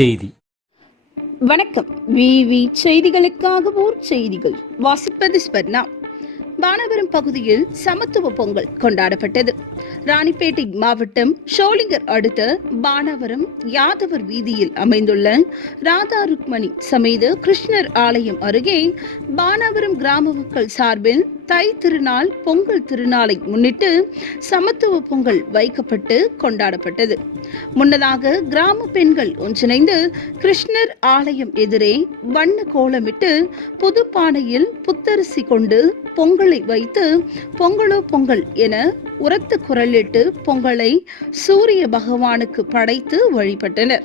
செய்தி. வணக்கம். விவி செய்திகளுக்காக ஊர் செய்திகள். வாசிப்பது ஸ்பர்ணா வானவரம் பகுதியில் சமத்துவ பொங்கல் கொண்டாடப்பட்டது. ராணிப்பேட்டை மாவட்டம் ஷோலிங்கர் அடுத்த பானவரம் யாதவர் வீதியில் அமைந்துள்ள ராதா ருக்மணி சமேத கிருஷ்ணர் ஆலயம் அருகே பானவரம் கிராம மக்கள் சார்பில் தை திருநாள் பொங்கல் திருநாளை முன்னிட்டு சமத்துவ பொங்கல் வைக்கப்பட்டு கொண்டாடப்பட்டது. முன்னதாக கிராம பெண்கள் ஒன்றிணைந்து கிருஷ்ணர் ஆலயம் எதிரே வண்ண கோலமிட்டு புதுப்பானையில் புத்தரிசி கொண்டு பொங்கலை வைத்து பொங்கலோ பொங்கல் என உரத்த குரலிட்டு பொங்கலை சூரிய பகவானுக்கு படைத்து வழிபட்டனர்.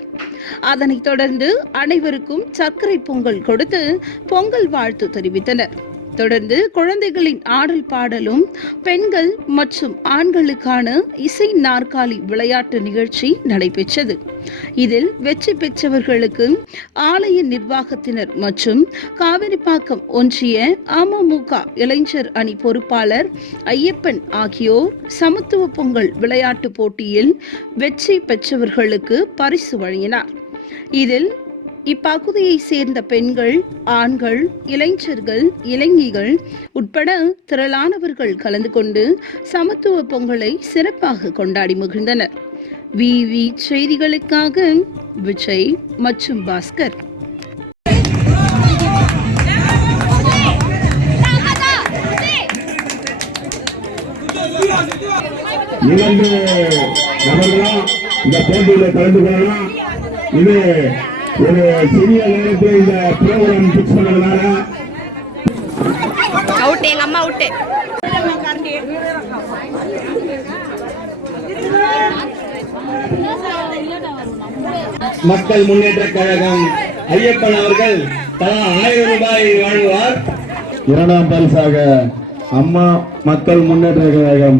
அதனைத் தொடர்ந்து அனைவருக்கும் சர்க்கரை பொங்கல் கொடுத்து பொங்கல் வாழ்த்து தெரிவித்தனர். தொடர்ந்து குழந்தைகளின் ஆடல் பாடலும் பெண்கள் மற்றும் ஆண்களுக்கான இசை நாற்காலி விளையாட்டு நிகழ்ச்சி நடைபெற்றது. இதில் வெற்றி பெற்றவர்களுக்கு ஆலய நிர்வாகத்தினர் மற்றும் காவிரிப்பாக்கம் ஒன்றிய அமமுக இளைஞர் அணி பொறுப்பாளர் ஐயப்பன் ஆகியோர் சமத்துவ பொங்கல் விளையாட்டு போட்டியில் வெற்றி பெற்றவர்களுக்கு பரிசு வழங்கினார். இதில் இப்பகுதியை சேர்ந்த பெண்கள் ஆண்கள் இளைஞர்கள் இளைஞிகள் உட்பட திரளானவர்கள் கலந்து கொண்டு சமத்துவ பொங்கலை சிறப்பாக கொண்டாடி மகிழ்ந்தனர். விவி செய்திகளுக்காக விஜய் மற்றும் பாஸ்கர். இரண்டு இந்த போட்டியில கலந்து கொள்ளலாம். இது ஒரு சிறிய நேரத்தில் இந்த ப்ரோக்ராம் பிக்ஸ் பண்ணதுனால அவுட்டு எங்க அம்மா அவுட்டு மக்கள் முன்னேற்ற கழகம் ஐயப்பன் அவர்கள் தலா ஆயிரம் ரூபாய் வழங்குவார் இரண்டாம் பரிசாக அம்மா மக்கள் முன்னேற்ற கழகம்